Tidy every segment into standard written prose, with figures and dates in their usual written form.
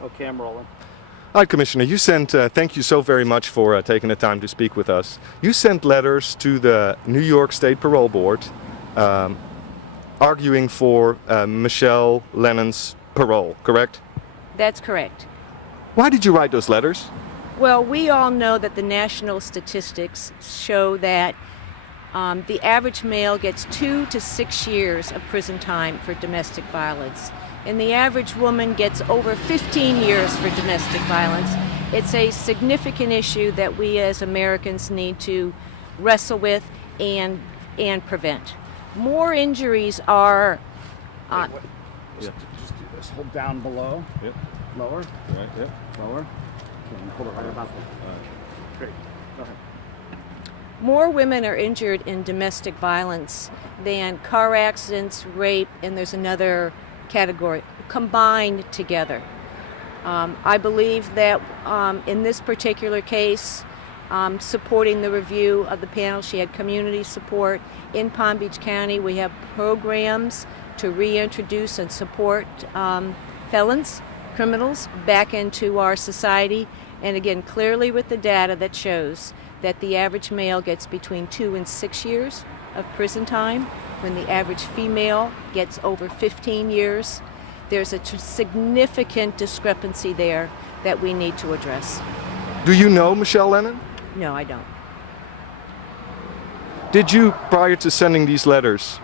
Okay, I'm rolling. Hi, Commissioner. You sent, thank you so very much for taking the time to speak with us. You sent letters to the New York State Parole Board arguing for Michelle Lennon's parole, correct? That's correct. Why did you write those letters? Well, we all know that the national statistics show that the average male gets 2 to 6 years of prison time for domestic violence, and the average woman gets over 15 years for domestic violence. It's a significant issue that we as Americans need to wrestle with and prevent. More injuries are... Just do this. Hold down below. Yep. Lower. Right, yep. Lower. Okay, and hold it right about there. Great. Go ahead. More women are injured in domestic violence than car accidents, rape, and there's another category combined together. I believe that in this particular case, supporting the review of the panel, she had community support. In Palm Beach County, we have programs to reintroduce and support felons, criminals, back into our society. And again, clearly with the data that shows that the average male gets between 2 and 6 years of prison time, when the average female gets over 15 years. There's a significant discrepancy there that we need to address. Do you know Michelle Lennon? No, I don't. Did you, prior to sending these letters,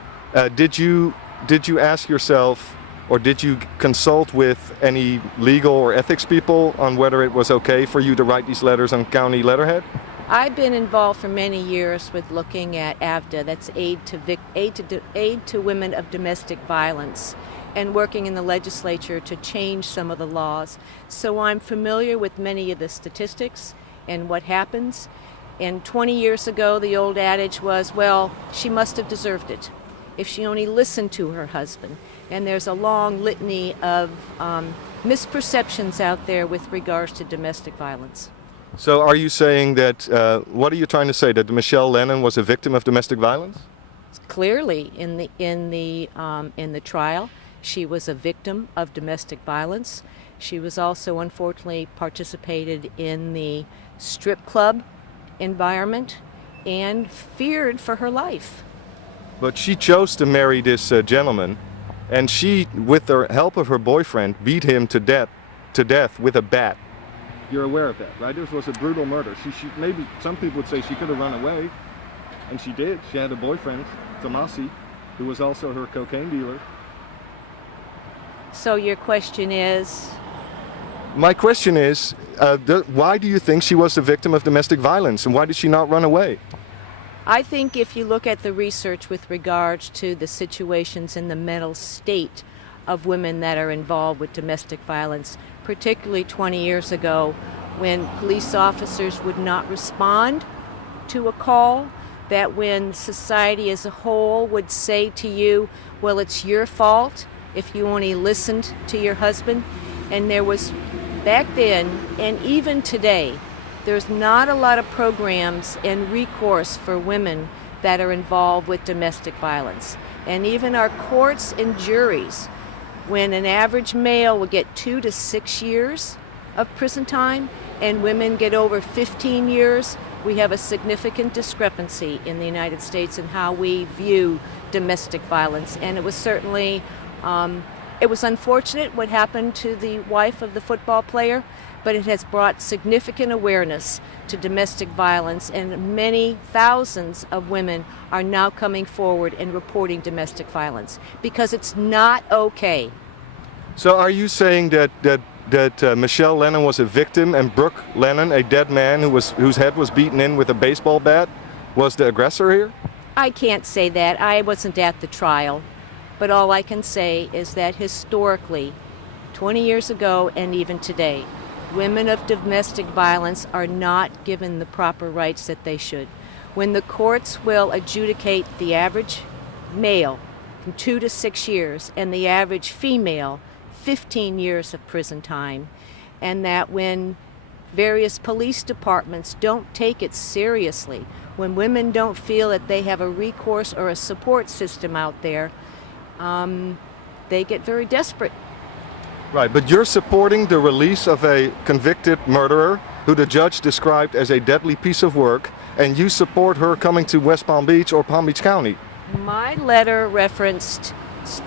did you ask yourself, or did you consult with any legal or ethics people on whether it was okay for you to write these letters on county letterhead? I've been involved for many years with looking at AVDA, that's Aid to Women of Domestic Violence, and working in the legislature to change some of the laws. So I'm familiar with many of the statistics and what happens. And 20 years ago, the old adage was, well, she must have deserved it if she only listened to her husband. And there's a long litany of misperceptions out there with regards to domestic violence. So are you saying that, what are you trying to say, that Michelle Lennon was a victim of domestic violence? Clearly, in the trial, she was a victim of domestic violence. She was also, unfortunately, participated in the strip club environment and feared for her life. But she chose to marry this gentleman, and she, with the help of her boyfriend, beat him to death with a bat. You're aware of that, right? This was a brutal murder. She maybe some people would say she could have run away, and she did. She had a boyfriend, Tomasi, who was also her cocaine dealer. So your question is? My question is, why do you think she was a victim of domestic violence, and why did she not run away? I think if you look at the research with regards to the situations in the mental state of women that are involved with domestic violence, particularly 20 years ago when police officers would not respond to a call, that when society as a whole would say to you, well, it's your fault if you only listened to your husband. And there was, back then and even today, there's not a lot of programs and recourse for women that are involved with domestic violence. And even our courts and juries, when an average male will get 2 to 6 years of prison time and women get over 15 years, we have a significant discrepancy in the United States in how we view domestic violence. And it was certainly, it was unfortunate what happened to the wife of the football player, but it has brought significant awareness to domestic violence, and many thousands of women are now coming forward and reporting domestic violence because it's not okay. So are you saying that Michelle Lennon was a victim and Brooke Lennon, a dead man whose head was beaten in with a baseball bat, was the aggressor here? I can't say that. I wasn't at the trial. But all I can say is that historically, 20 years ago and even today, women of domestic violence are not given the proper rights that they should. When the courts will adjudicate the average male from 2 to 6 years and the average female 15 years of prison time, and that when various police departments don't take it seriously, when women don't feel that they have a recourse or a support system out there, they get very desperate. Right, but you're supporting the release of a convicted murderer who the judge described as a deadly piece of work, and you support her coming to West Palm Beach or Palm Beach County. My letter referenced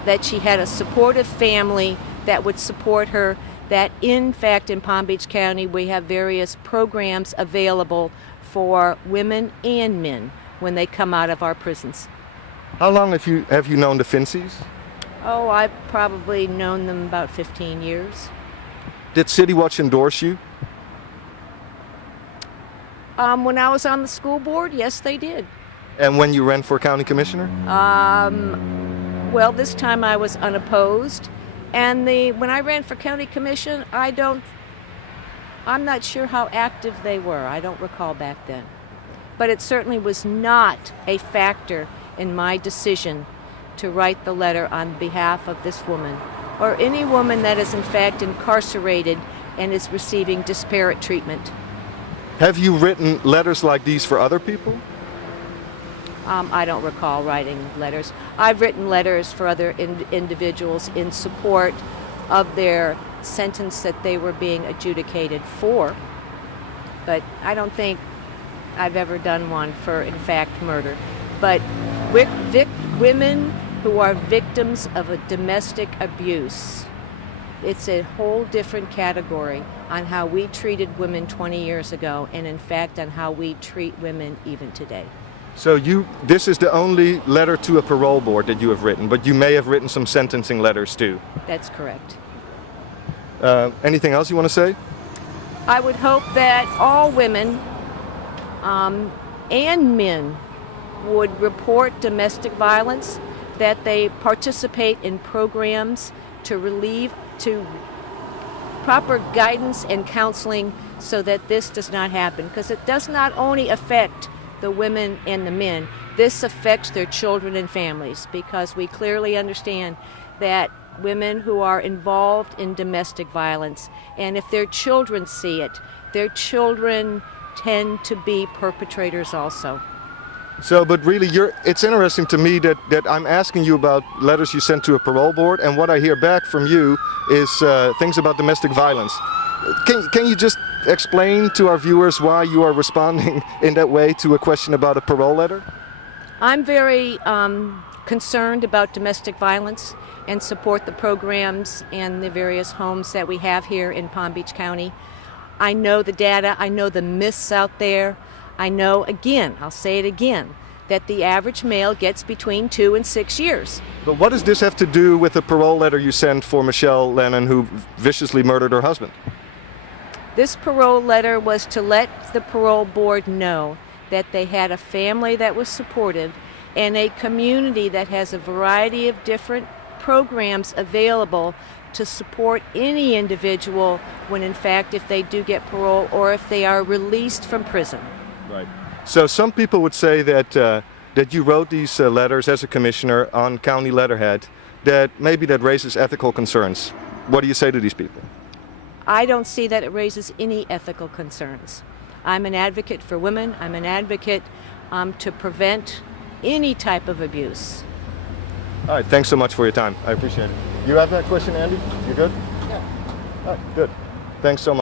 that she had a supportive family that would support her, that in fact in Palm Beach County we have various programs available for women and men when they come out of our prisons. How long have you known the Fintzys? Oh, I've probably known them about 15 years. Did City Watch endorse you? When I was on the school board, yes, they did. And when you ran for county commissioner? Well, this time I was unopposed, and when I ran for county commission, I'm not sure how active they were. I don't recall back then. But it certainly was not a factor in my decision to write the letter on behalf of this woman, or any woman that is in fact incarcerated and is receiving disparate treatment. Have you written letters like these for other people? I don't recall writing letters. I've written letters for other individuals in support of their sentence that they were being adjudicated for, but I don't think I've ever done one for, in fact, murder. But women who are victims of a domestic abuse, it's a whole different category on how we treated women 20 years ago, and in fact on how we treat women even today. So this is the only letter to a parole board that you have written, but you may have written some sentencing letters too. That's correct. Anything else you want to say? I would hope that all women and men would report domestic violence, that they participate in programs to proper guidance and counseling so that this does not happen, because it does not only affect the women and the men, this affects their children and families, because we clearly understand that women who are involved in domestic violence, and if their children see it, their children tend to be perpetrators also. So, but really, it's interesting to me that I'm asking you about letters you sent to a parole board, and what I hear back from you is things about domestic violence. Can you just explain to our viewers why you are responding in that way to a question about a parole letter? I'm very concerned about domestic violence and support the programs and the various homes that we have here in Palm Beach County. I know the data, I know the myths out there. I know, again, I'll say it again, that the average male gets between 2 and 6 years. But what does this have to do with the parole letter you sent for Michelle Lennon, who viciously murdered her husband? This parole letter was to let the parole board know that they had a family that was supportive and a community that has a variety of different programs available to support any individual when, in fact, if they do get parole or if they are released from prison. Right. So some people would say that you wrote these letters as a commissioner on county letterhead, that maybe that raises ethical concerns. What do you say to these people? I don't see that it raises any ethical concerns. I'm an advocate for women. I'm an advocate to prevent any type of abuse. All right, thanks so much for your time. I appreciate it. You have that question, Andy? You good? Yeah. All right, good. Thanks so much.